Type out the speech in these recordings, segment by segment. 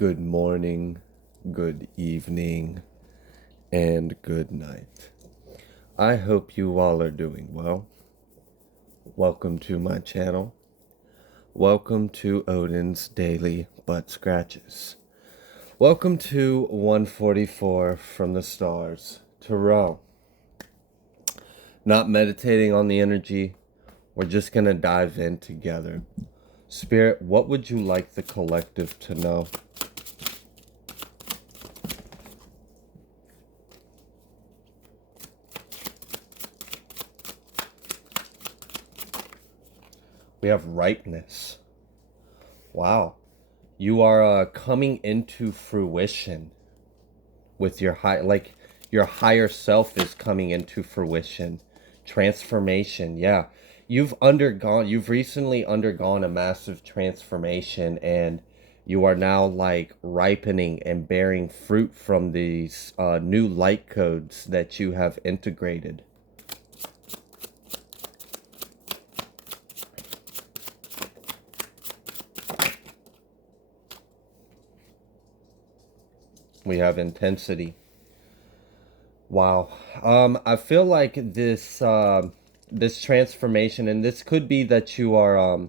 Good morning, good evening, and good night. I hope you all are doing well. Welcome to my channel. Welcome to Odin's Daily Butt Scratches. Welcome to 144 from the stars, Tarot. Not meditating on the energy, we're just gonna dive in together. Spirit, what would you like the collective to know? We have ripeness. Wow. You are coming into fruition with your your higher self is coming into fruition. Transformation. Yeah. You've recently undergone a massive transformation, and you are now like ripening and bearing fruit from these new light codes that you have integrated. We have intensity. Wow. I feel like this transformation, and this could be that you are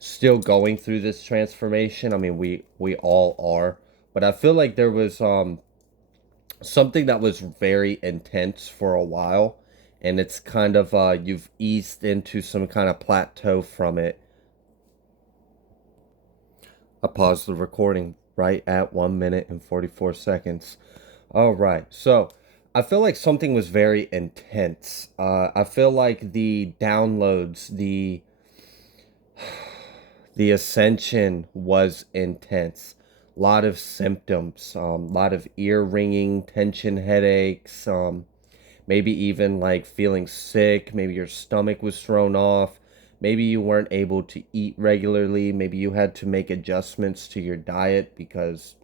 still going through this transformation. I mean, we all are, but I feel like there was something that was very intense for a while, and it's kind of you've eased into some kind of plateau from it. I paused the recording right at 1 minute and 44 seconds. All right, so I feel like something was very intense. I feel like the downloads, the ascension was intense. A lot of symptoms, a lot of ear ringing, tension, headaches, maybe even like feeling sick. Maybe your stomach was thrown off. Maybe you weren't able to eat regularly. Maybe you had to make adjustments to your diet because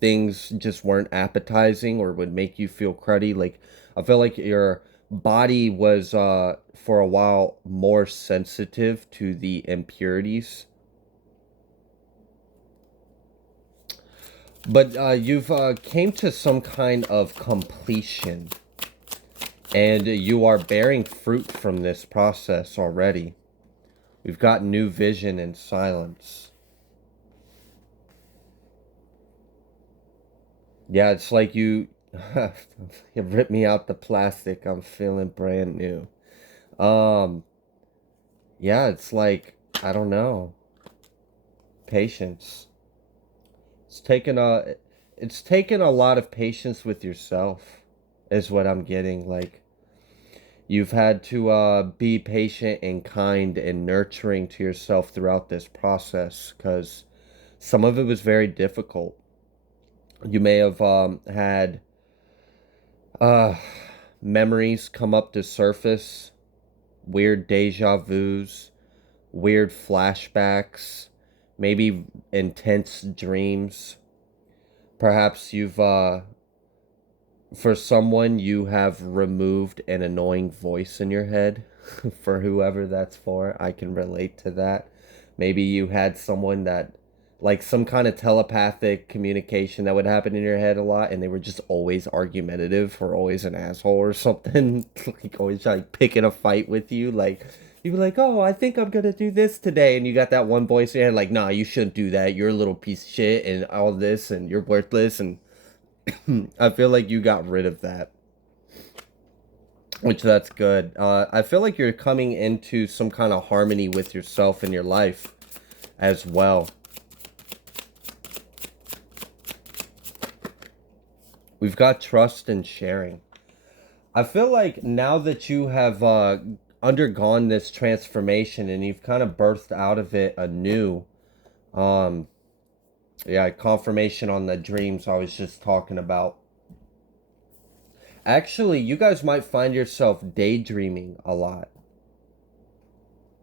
things just weren't appetizing or would make you feel cruddy. Like, I feel like your body was for a while more sensitive to the impurities. But you've came to some kind of completion, and you are bearing fruit from this process already. We've got new vision and silence. Yeah, it's like you you ripped me out the plastic. I'm feeling brand new. Um, yeah, it's like, I don't know. Patience. It's taken a lot of patience with yourself is what I'm getting. Like, you've had to be patient and kind and nurturing to yourself throughout this process, because some of it was very difficult. You may have had uh memories come up to surface, weird deja vus, weird flashbacks, maybe intense dreams. Perhaps you've, for someone, you have removed an annoying voice in your head. For whoever that's for, I can relate to that. Maybe you had someone that, like some kind of telepathic communication that would happen in your head a lot, and they were just always argumentative or always an asshole or something. Like always like picking a fight with you. Like, you'd be like, oh, I think I'm gonna do this today, and you got that one voice in your head like, nah, you shouldn't do that, you're a little piece of shit and all this, and you're worthless. And I feel like you got rid of that, which that's good. I feel like you're coming into some kind of harmony with yourself and your life as well. We've got trust and sharing. I feel like now that you have undergone this transformation and you've kind of birthed out of it anew, um, yeah, confirmation on the dreams I was just talking about. Actually, you guys might find yourself daydreaming a lot.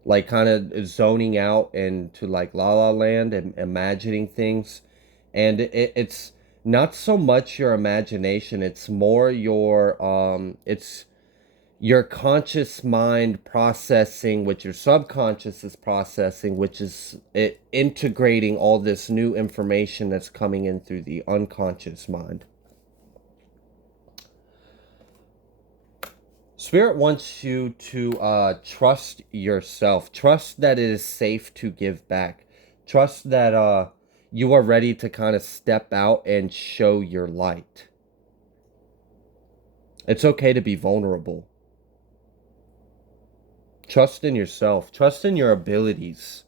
Like kind of zoning out into like La La Land and imagining things. And it's not so much your imagination, it's more your your conscious mind processing what your subconscious is processing, which is it integrating all this new information that's coming in through the unconscious mind. Spirit wants you to trust yourself. Trust that it is safe to give back. Trust that you are ready to kind of step out and show your light. It's okay to be vulnerable. Trust in yourself. Trust in your abilities.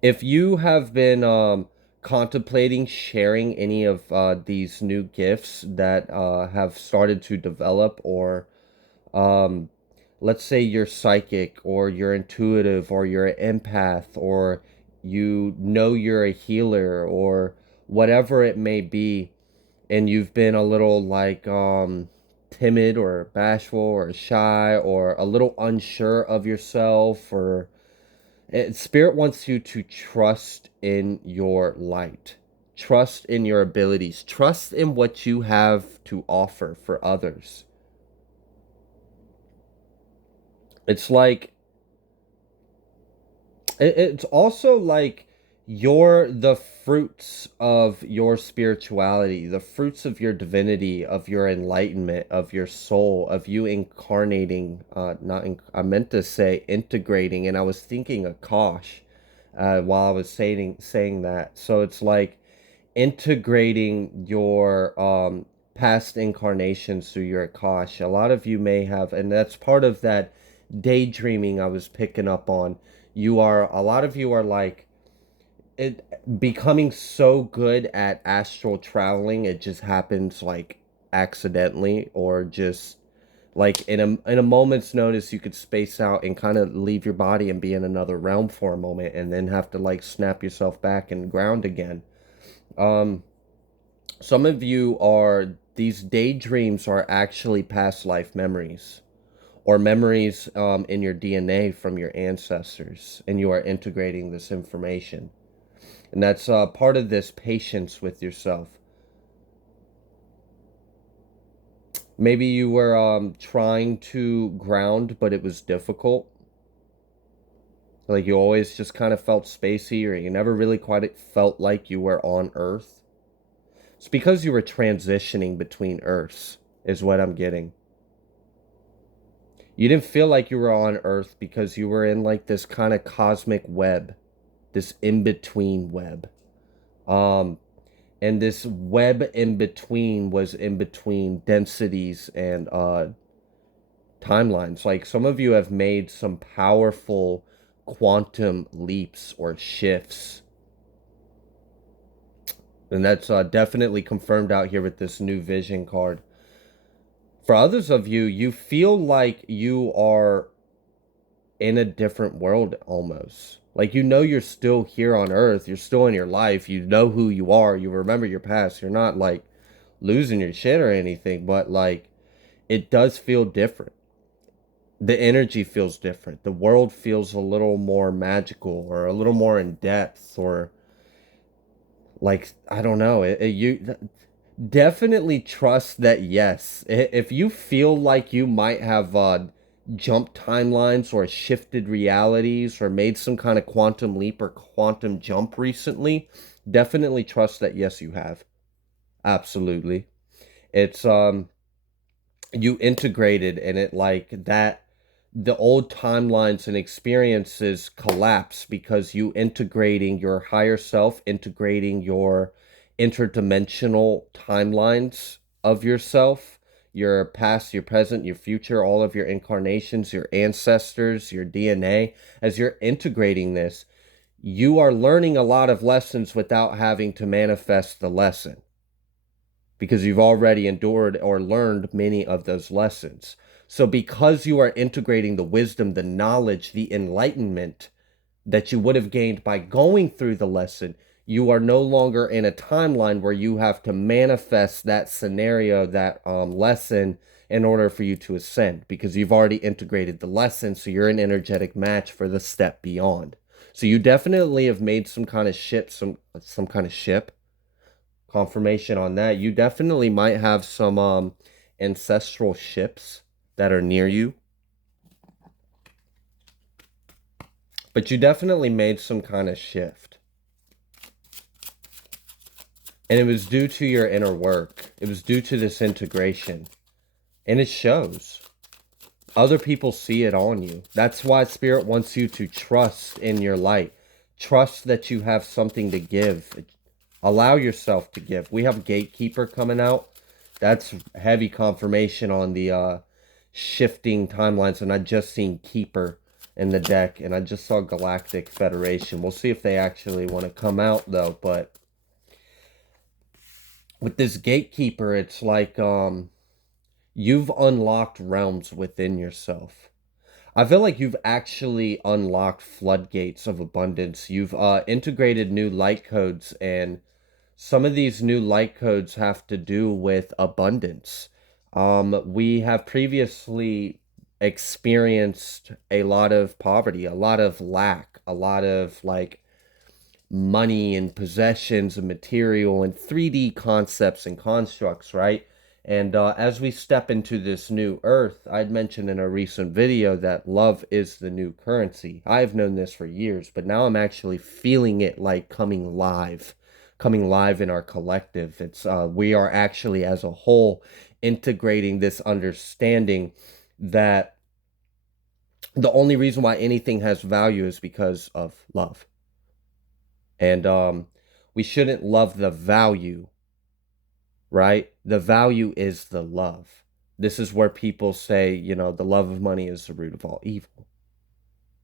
If you have been contemplating sharing any of these new gifts that have started to develop, or um, let's say you're psychic, or you're intuitive, or you're an empath, or you know you're a healer, or whatever it may be, and you've been a little like timid or bashful or shy or a little unsure of yourself, or Spirit wants you to trust in your light, trust in your abilities, trust in what you have to offer for others. It's like, it's also like you're the fruits of your spirituality, the fruits of your divinity, of your enlightenment, of your soul, of you incarnating, I meant to say integrating, and I was thinking of Kosh while I was saying that. So it's like integrating your past incarnations through your Akash. A lot of you may have, and that's part of that daydreaming I was picking up on. A lot of you are like it becoming so good at astral traveling, it just happens like accidentally, or just like in a moment's notice you could space out and kind of leave your body and be in another realm for a moment, and then have to like snap yourself back and ground again. um some of you are, these daydreams are actually past life memories, or memories in your DNA from your ancestors, and you are integrating this information. And that's part of this patience with yourself. Maybe you were trying to ground, but it was difficult. Like you always just kind of felt spacey, or you never really quite felt like you were on Earth. It's because you were transitioning between Earths, is what I'm getting. You didn't feel like you were on Earth because you were in like this kind of cosmic web, this in-between web. Um, and this web in between was in between densities and timelines. Like some of you have made some powerful quantum leaps or shifts. And that's definitely confirmed out here with this new vision card. For others of you, you feel like you are in a different world almost. Like you know you're still here on Earth, you're still in your life, you know who you are, you remember your past, you're not like losing your shit or anything, but like it does feel different. The energy feels different. The world feels a little more magical, or a little more in depth, or like I don't know. You definitely trust that. Yes, if you feel like you might have jumped timelines or shifted realities or made some kind of quantum leap or quantum jump recently, definitely trust that. Yes, you have. Absolutely. It's you integrated in it, like that the old timelines and experiences collapse because you integrating your higher self, integrating your interdimensional timelines of yourself, your past, your present, your future, all of your incarnations, your ancestors, your DNA. As you're integrating this, you are learning a lot of lessons without having to manifest the lesson, because you've already endured or learned many of those lessons. So, because you are integrating the wisdom, the knowledge, the enlightenment that you would have gained by going through the lesson, you are no longer in a timeline where you have to manifest that scenario, that lesson, in order for you to ascend, because you've already integrated the lesson. So, you're an energetic match for the step beyond. So, you definitely have made some kind of ship, some kind of ship confirmation on that. You definitely might have some ancestral ships that are near you. But you definitely made some kind of shift. And it was due to your inner work. It was due to this integration. And it shows. Other people see it on you. That's why Spirit wants you to trust in your light. Trust that you have something to give. Allow yourself to give. We have Gatekeeper coming out. That's heavy confirmation on the shifting timelines. And I just seen Keeper in the deck. And I just saw Galactic Federation. We'll see if they actually want to come out, though. But with this Gatekeeper, it's like you've unlocked realms within yourself. I feel like you've actually unlocked floodgates of abundance. You've integrated new light codes, and some of these new light codes have to do with abundance. We have previously experienced a lot of poverty, a lot of lack, a lot of like money and possessions and material and 3D concepts and constructs, right? And as we step into this new earth, I'd mentioned in a recent video that love is the new currency. I've known this for years, but now I'm actually feeling it like coming live in our collective. It's we are actually as a whole integrating this understanding that the only reason why anything has value is because of love. And we shouldn't love the value, right? The value is the love. This is where people say, you know, the love of money is the root of all evil.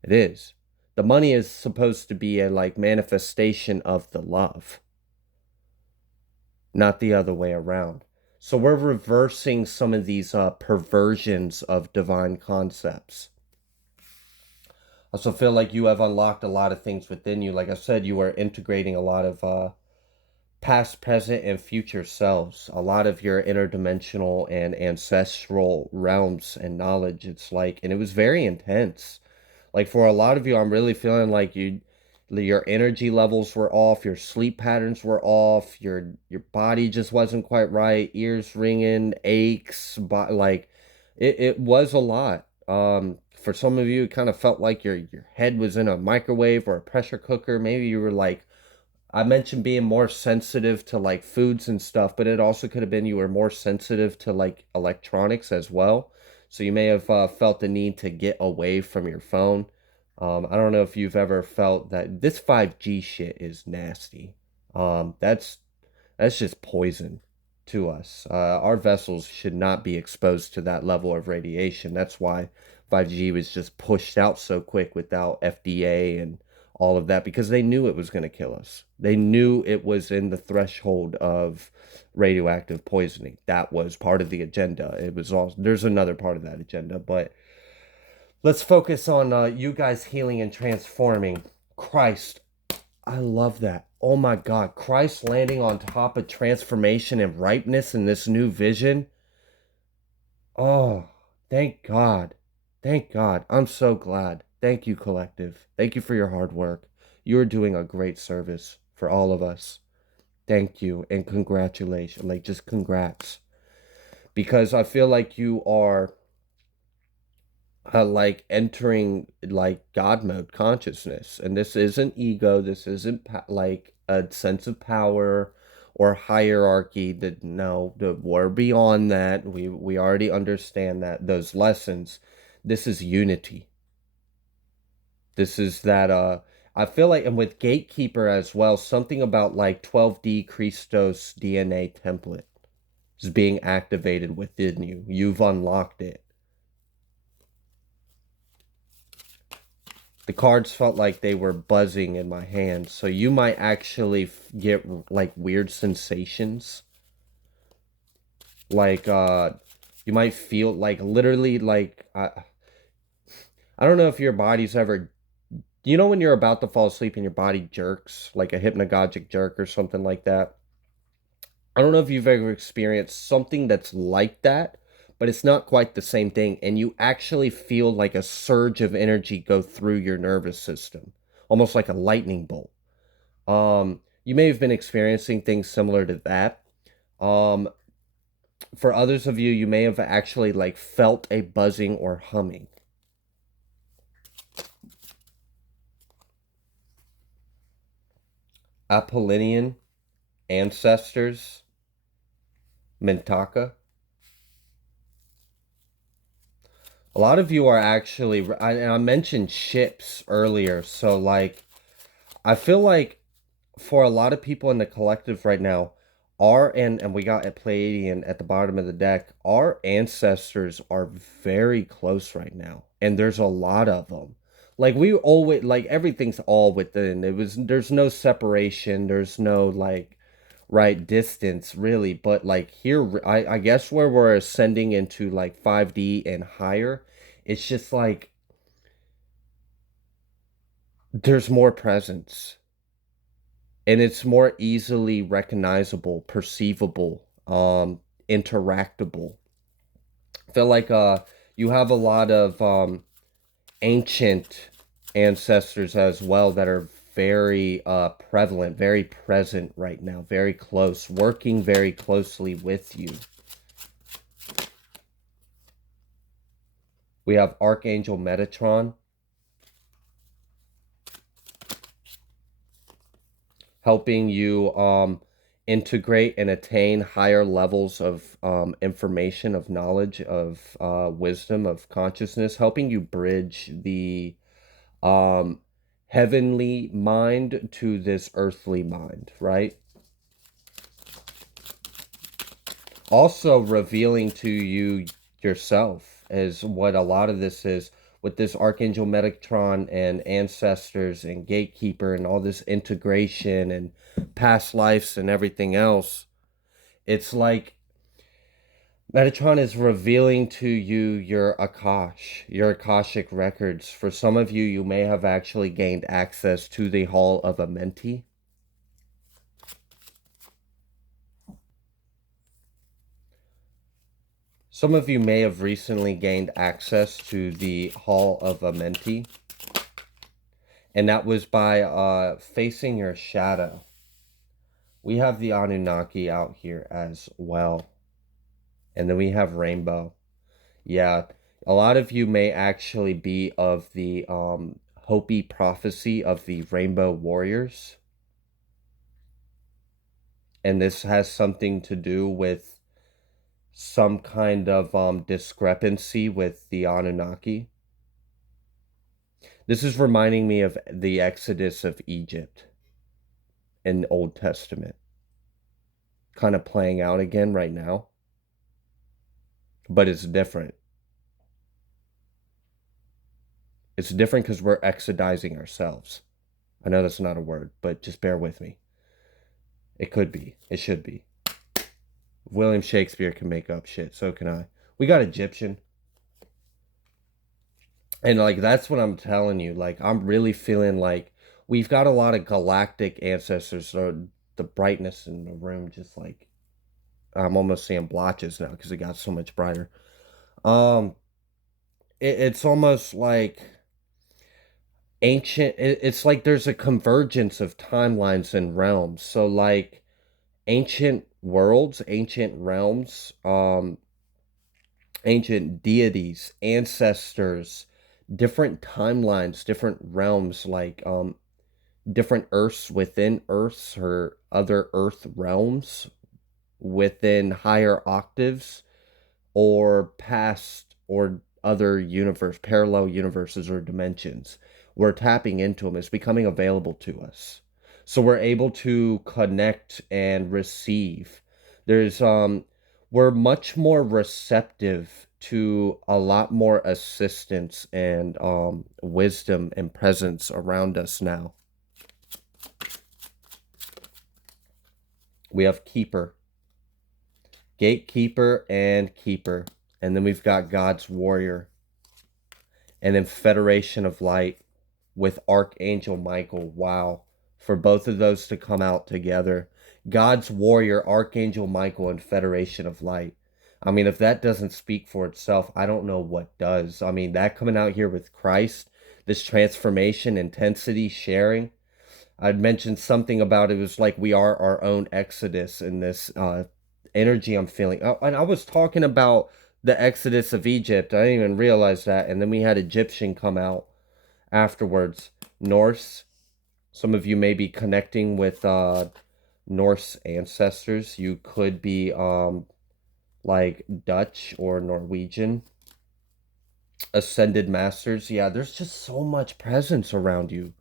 It is. The money is supposed to be a like manifestation of the love, not the other way around. So we're reversing some of these perversions of divine concepts. I also feel like you have unlocked a lot of things within you. Like I said, you are integrating a lot of past, present, and future selves, a lot of your interdimensional and ancestral realms and knowledge. It's like, and it was very intense. Like for a lot of you, I'm really feeling like your energy levels were off, your sleep patterns were off, your body just wasn't quite right, ears ringing, aches, but like it was a lot. For some of you, it kind of felt like your head was in a microwave or a pressure cooker. Maybe you were like, I mentioned being more sensitive to like foods and stuff, but it also could have been you were more sensitive to like electronics as well. So you may have felt the need to get away from your phone. I don't know if you've ever felt that this 5G shit is nasty. That's just poison to us. Our vessels should not be exposed to that level of radiation. That's why 5G was just pushed out so quick without FDA and all of that because they knew it was going to kill us. They knew it was in the threshold of radioactive poisoning. That was part of the agenda. It was all there's another part of that agenda, but let's focus on you guys healing and transforming. Christ, I love that. Oh my God, Christ landing on top of transformation and ripeness in this new vision. Oh, thank God. Thank God. I'm so glad. Thank you, collective. Thank you for your hard work. You're doing a great service for all of us. Thank you and congratulations. Like, just congrats. Because I feel like you are like entering like God mode consciousness. And this isn't ego. This isn't like a sense of power or hierarchy. That no, we're beyond that. We already understand that those lessons. This is unity. This is that I feel like, and with Gatekeeper as well, something about like 12D Christos DNA template is being activated within you. You've unlocked it. The cards felt like they were buzzing in my hand, so you might actually get like weird sensations. Like you might feel like literally like I don't know if your body's ever, you know when you're about to fall asleep and your body jerks, like a hypnagogic jerk or something like that. I don't know if you've ever experienced something that's like that, but it's not quite the same thing. And you actually feel like a surge of energy go through your nervous system, almost like a lightning bolt. You may have been experiencing things similar to that. Um, For others of you, you may have actually like felt a buzzing or humming. Apollonian ancestors, Mintaka. A lot of you are actually, I mentioned ships earlier, so like, I feel like for a lot of people in the collective right now, and we got a Pleiadian at the bottom of the deck, our ancestors are very close right now, and there's a lot of them. Like we always like everything's all within. There's no separation, there's no like right distance really, but like here I guess where we're ascending into like 5D and higher, it's just like there's more presence and it's more easily recognizable, perceivable, interactable. I feel like you have a lot of ancient ancestors as well that are very prevalent, very present right now, very close, working very closely with you. We have Archangel Metatron helping you integrate and attain higher levels of information, of knowledge, of wisdom, of consciousness, helping you bridge the um, heavenly mind to this earthly mind, right? Also revealing to you yourself is what a lot of this is with this Archangel Metatron and ancestors and gatekeeper and all this integration and past lives and everything else. It's like Metatron is revealing to you your Akashic records. For some of you, you may have actually gained access to the Hall of Amenti. Some of you may have recently gained access to the Hall of Amenti, and that was by facing your shadow. We have the Anunnaki out here as well, and then we have Rainbow. Yeah, a lot of you may actually be of the Hopi prophecy of the Rainbow Warriors, and this has something to do with some kind of discrepancy with the Anunnaki. This is reminding me of the Exodus of Egypt in the Old Testament, kind of playing out again right now, but it's different. It's different because we're exodizing ourselves. I know that's not a word, but just bear with me. It could be. It should be. William Shakespeare can make up shit, so can I. We got Egyptian. And like that's what I'm telling you. Like I'm really feeling like we've got a lot of galactic ancestors. So the brightness in the room just like I'm almost seeing blotches now because it got so much brighter. Um it's almost like it's like there's a convergence of timelines and realms. So like ancient worlds, ancient realms, ancient deities, ancestors, different timelines, different realms, like different earths within earths or other earth realms within higher octaves or past or other universe, parallel universes or dimensions. We're tapping into them. It's becoming available to us. So we're able to connect and receive. We're much more receptive to a lot more assistance and wisdom and presence around us now. We have Keeper, Gatekeeper, and Keeper. And then we've got God's Warrior. And then Federation of Light with Archangel Michael. Wow. For both of those to come out together. God's Warrior, Archangel Michael, and Federation of Light. I mean, if that doesn't speak for itself, I don't know what does. I mean, that coming out here with Christ, this transformation, intensity, sharing. I'd mentioned something about it was like we are our own Exodus in this energy I'm feeling. And I was talking about the Exodus of Egypt. I didn't even realize that. And then we had Egyptian come out afterwards. Norse. Some of you may be connecting with Norse ancestors. You could be like Dutch or Norwegian. Ascended masters. Yeah, there's just so much presence around you.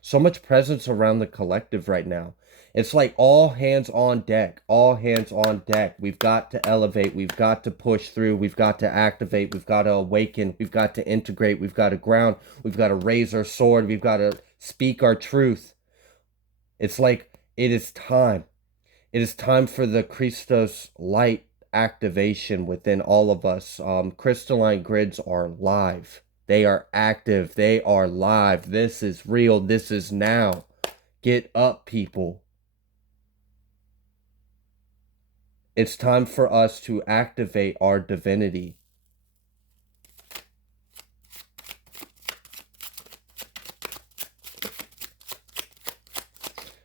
So much presence around the collective right now. It's like all hands on deck. All hands on deck. We've got to elevate. We've got to push through. We've got to activate. We've got to awaken. We've got to integrate. We've got to ground. We've got to raise our sword. We've got to speak our truth. It's like it is time. It is time for the Christos light activation within all of us. Crystalline grids are live. They are active. They are live. This is real. This is now. Get up, people. It's time for us to activate our divinity.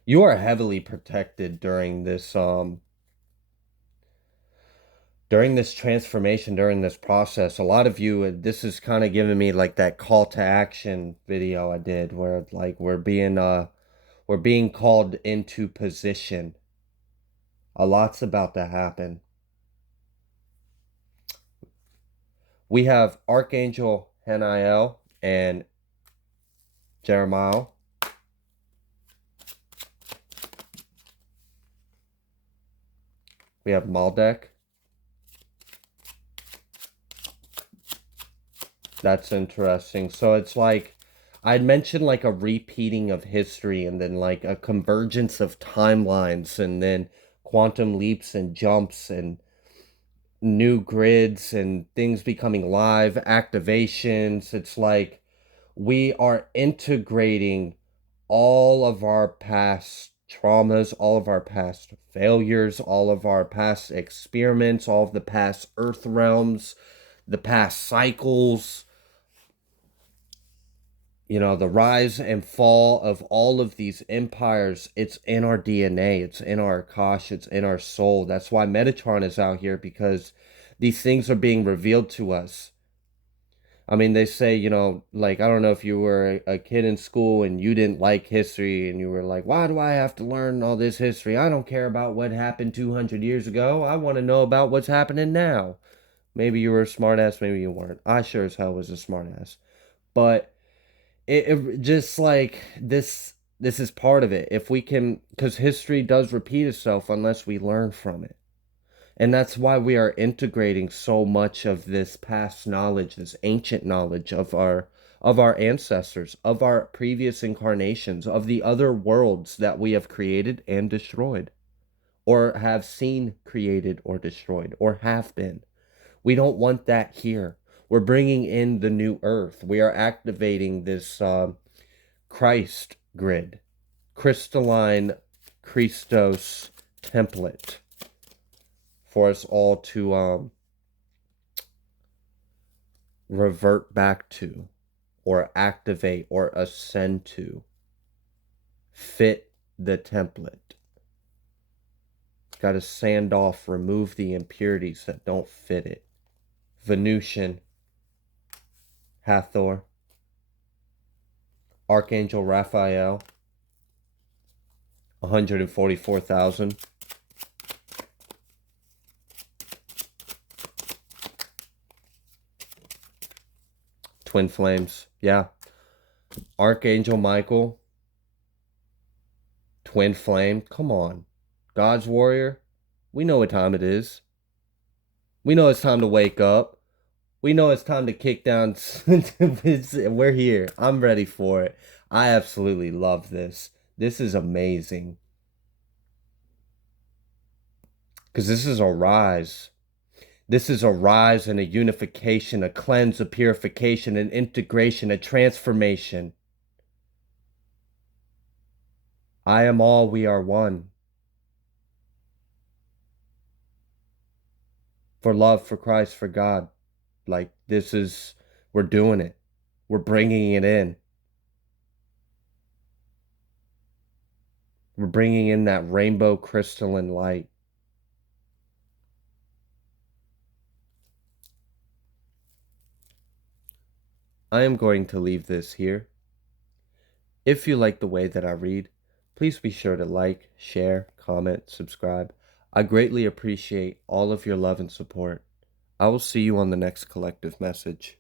You are heavily protected during this transformation, during this process. A lot of you, this is kind of giving me like that call to action video I did where like we're being called into position. A lot's about to happen. We have Archangel Haniel and Jeremiah. We have Maldek. That's interesting. So it's like I'd mentioned like a repeating of history and then like a convergence of timelines and then quantum leaps and jumps and new grids and things becoming live, activations. It's like we are integrating all of our past traumas, all of our past failures, all of our past experiments, all of the past earth realms, the past cycles, you know, the rise and fall of all of these empires. It's in our DNA, it's in our Akash, it's in our soul. That's why Metatron is out here, because these things are being revealed to us. I mean, they say, you know, like, I don't know if you were a kid in school and you didn't like history and you were like, why do I have to learn all this history? I don't care about what happened 200 years ago. I want to know about what's happening now. Maybe you were a smartass, maybe you weren't. I sure as hell was a smartass. But it just like this is part of it. If we can, because history does repeat itself unless we learn from it. And that's why we are integrating so much of this past knowledge, this ancient knowledge of our ancestors, of our previous incarnations, of the other worlds that we have created and destroyed, or have seen created or destroyed, or have been. We don't want that here. We're bringing in the new earth. We are activating this Christ grid, crystalline Christos template for us all to revert back to, or activate, or ascend to. Fit the template. Got to sand off, remove the impurities that don't fit it. Venusian, Hathor, Archangel Raphael, 144,000. Twin flames, yeah. Archangel Michael, twin flame. Come on. God's warrior. We know what time it is. We know it's time to wake up. We know it's time to kick down. We're here. I'm ready for it. I absolutely love this. This is amazing. Because this is a rise. This is a rise and a unification, a cleanse, a purification, an integration, a transformation. I am all, we are one. For love, for Christ, for God. Like, this is, we're doing it. We're bringing it in. We're bringing in that rainbow crystalline light. I am going to leave this here. If you like the way that I read, please be sure to like, share, comment, subscribe. I greatly appreciate all of your love and support. I will see you on the next collective message.